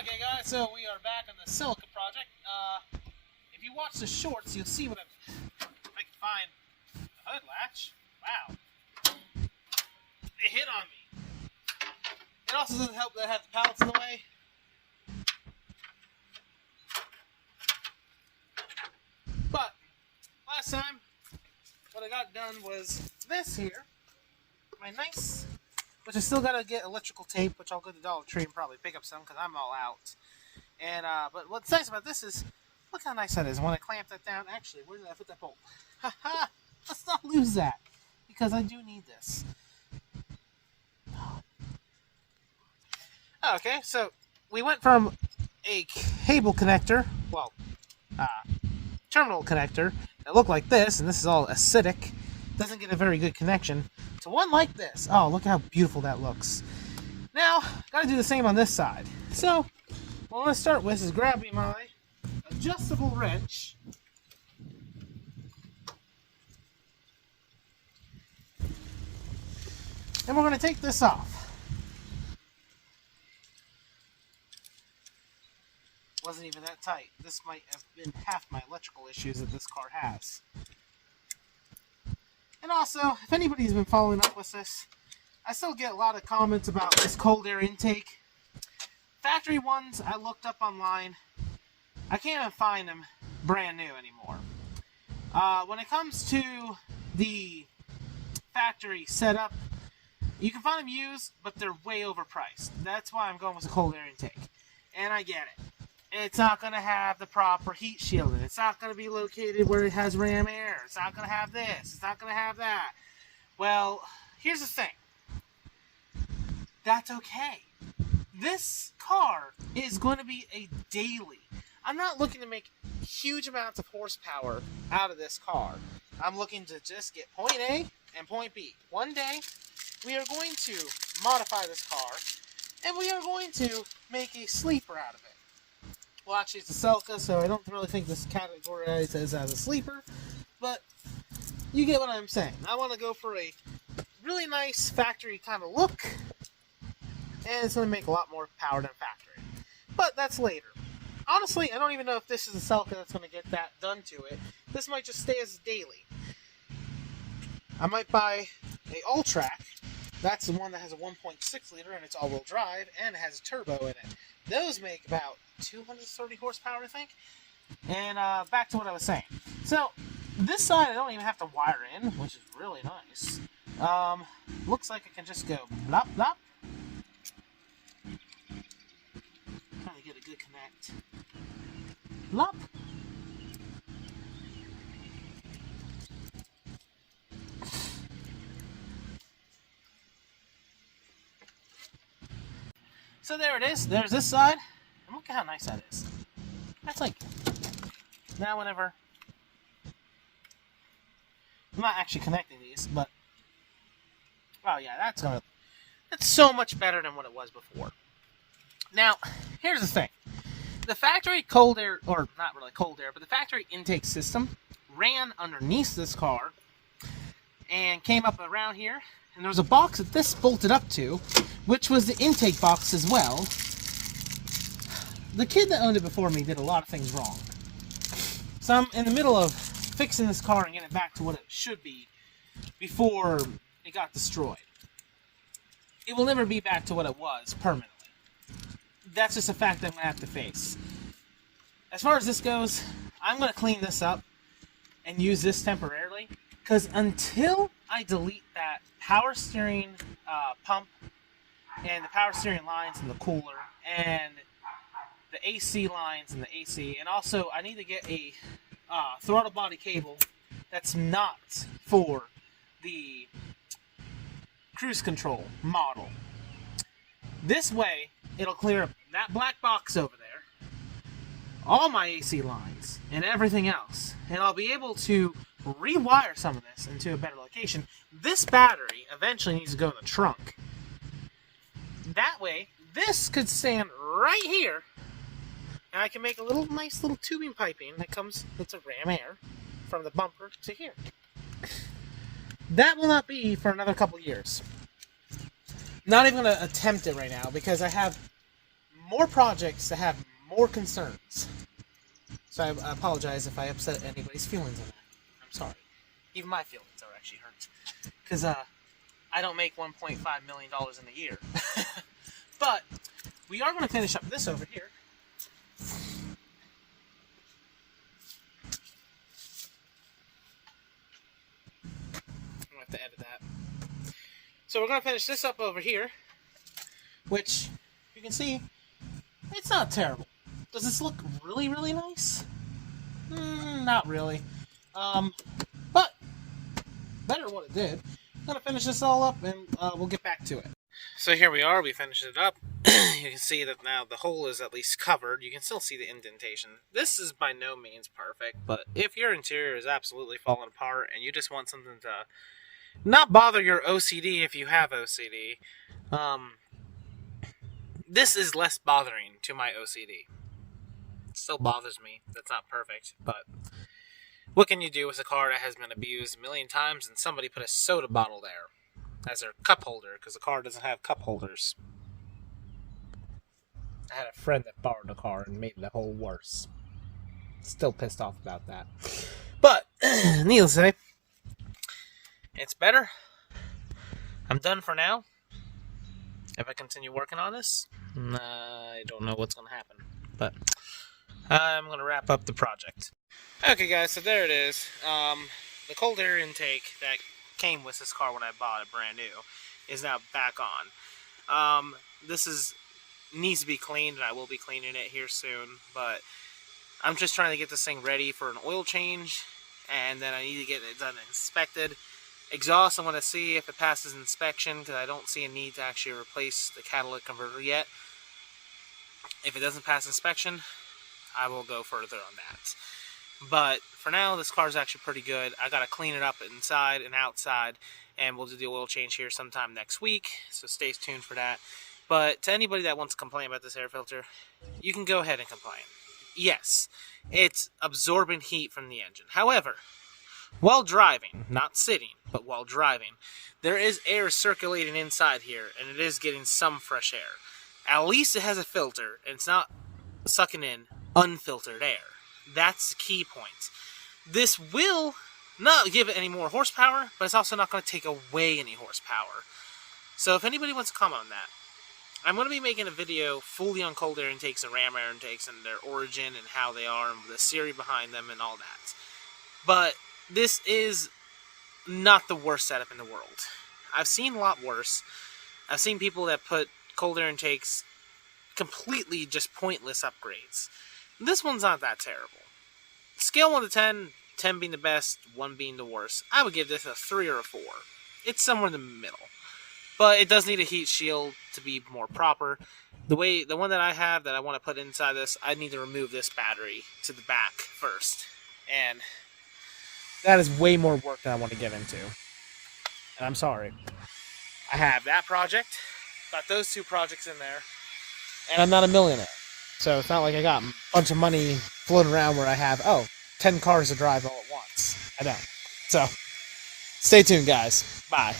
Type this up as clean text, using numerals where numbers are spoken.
Okay, guys, so we are back on the Celica project. If you watch the shorts, you'll see what if I can find the hood latch. Wow. It hit on me. It also doesn't help that I have the pallets in the way. But, last time, what I got done was this here. My nice... Which I still gotta get electrical tape, which I'll go to Dollar Tree and probably pick up some because I'm all out. And but what's nice about this is, look how nice that is. When I clamp that down, actually, where did I put that bolt? Haha! Let's not lose that because I do need this. Okay, so we went from a cable connector, well, terminal connector that looked like this, and this is all acidic. Doesn't get a very good connection. To one like this. Oh, look how beautiful that looks. Now, gotta do the same on this side. So, what I'm gonna start with is grabbing my adjustable wrench. And we're gonna take this off. Wasn't even that tight. This might have been half my electrical issues that this car has. And also, if anybody's been following up with this, I still get a lot of comments about this cold air intake. Factory ones I looked up online, I can't even find them brand new anymore. When it comes to the factory setup, you can find them used, but they're way overpriced. That's why I'm going with the cold air intake. And I get it. It's not going to have the proper heat shielding. It's not going to be located where it has ram air. It's not going to have this. It's not going to have that. Well, here's the thing. That's okay. This car is going to be a daily. I'm not looking to make huge amounts of horsepower out of this car. I'm looking to just get point A and point B. One day, we are going to modify this car, and we are going to make a sleeper out of it. Well, actually, it's a Celica, so I don't really think this categorizes as a sleeper, but you get what I'm saying. I want to go for a really nice factory kind of look, and it's going to make a lot more power than factory. But that's later. Honestly, I don't even know if this is a Celica that's going to get that done to it. This might just stay as daily. I might buy a all-track. That's the one that has a 1.6 liter, and it's all-wheel drive, and it has a turbo in it. Those make about 230 horsepower, I think. And back to what I was saying. So, this side I don't even have to wire in, which is really nice. Looks like I can just go blop, blop. Trying to get a good connect. Blop. So there it is. There's this side. And look at how nice that is. That's like... Now whenever... I'm not actually connecting these, but... Oh yeah, that's so much better than what it was before. Now, here's the thing. The factory cold air, or not really cold air, but the factory intake system ran underneath this car and came up around here. And there was a box that this bolted up to, which was the intake box as well. The kid that owned it before me did a lot of things wrong. So I'm in the middle of fixing this car and getting it back to what it should be before it got destroyed. It will never be back to what it was permanently. That's just a fact I'm going to have to face. As far as this goes, I'm going to clean this up and use this temporarily. Because until I delete that power steering pump and the power steering lines and the cooler and the AC lines and the AC, and also I need to get a throttle body cable that's not for the cruise control model. This way, it'll clear up that black box over there, all my AC lines, and everything else, and I'll be able to rewire some of this into a better location. This battery eventually needs to go in the trunk. That way, this could stand right here, and I can make a nice little tubing piping that's a ram air from the bumper to here. That will not be for another couple years. Not even going to attempt it right now because I have more projects to have more concerns. So I apologize if I upset anybody's feelings on that. I'm sorry. Even my feelings are actually hurt. Because I don't make $1.5 million in a year. But we are going to finish up this over here. I'm going to have to edit that. So we're going to finish this up over here. Which, you can see, it's not terrible. Does this look really, really nice? Not really. But better than what it did. I'm going to finish this all up and we'll get back to it. So here we are, we finished it up. You can see that now the hole is at least covered. You can still see the indentation. This is by no means perfect, but if your interior is absolutely falling apart and you just want something to not bother your OCD if you have OCD, this is less bothering to my OCD. It still bothers me. That's not perfect, but what can you do with a car that has been abused a million times and somebody put a soda bottle there as their cup holder because the car doesn't have cup holders? I had a friend that borrowed a car and made the whole worse. Still pissed off about that. But, needless to say, it's better. I'm done for now. If I continue working on this, I don't know what's going to happen. But I'm going to wrap up the project. Okay, guys, so there it is. The cold air intake that came with this car when I bought it brand new is now back on. This needs to be cleaned, and I will be cleaning it here soon. But I'm just trying to get this thing ready for an oil change, and then I need to get it done and inspected. Exhaust, I want to see if it passes inspection, because I don't see a need to actually replace the catalytic converter yet. If it doesn't pass inspection, I will go further on that. But for now, this car is actually pretty good. I got to clean it up inside and outside, and we'll do the oil change here sometime next week, so stay tuned for that. But to anybody that wants to complain about this air filter, you can go ahead and complain. Yes, it's absorbing heat from the engine. However, while driving, not sitting, but while driving, there is air circulating inside here, and it is getting some fresh air. At least it has a filter, and it's not sucking in unfiltered air. That's the key point. This will not give it any more horsepower, but it's also not going to take away any horsepower. So if anybody wants to comment on that, I'm going to be making a video fully on cold air intakes and ram air intakes and their origin and how they are and the theory behind them and all that. But this is not the worst setup in the world. I've seen a lot worse. I've seen people that put cold air intakes completely just pointless upgrades. This one's not that terrible. Scale 1 to 10, 10 being the best, 1 being the worst. I would give this a 3 or a 4. It's somewhere in the middle. But it does need a heat shield to be more proper. The one that I have that I want to put inside this, I need to remove this battery to the back first. And that is way more work than I want to get into. And I'm sorry. I have that project, got those 2 projects in there, and I'm not a millionaire. So it's not like I got a bunch of money floating around where I have, 10 cars to drive all at once. I don't. So, stay tuned, guys. Bye.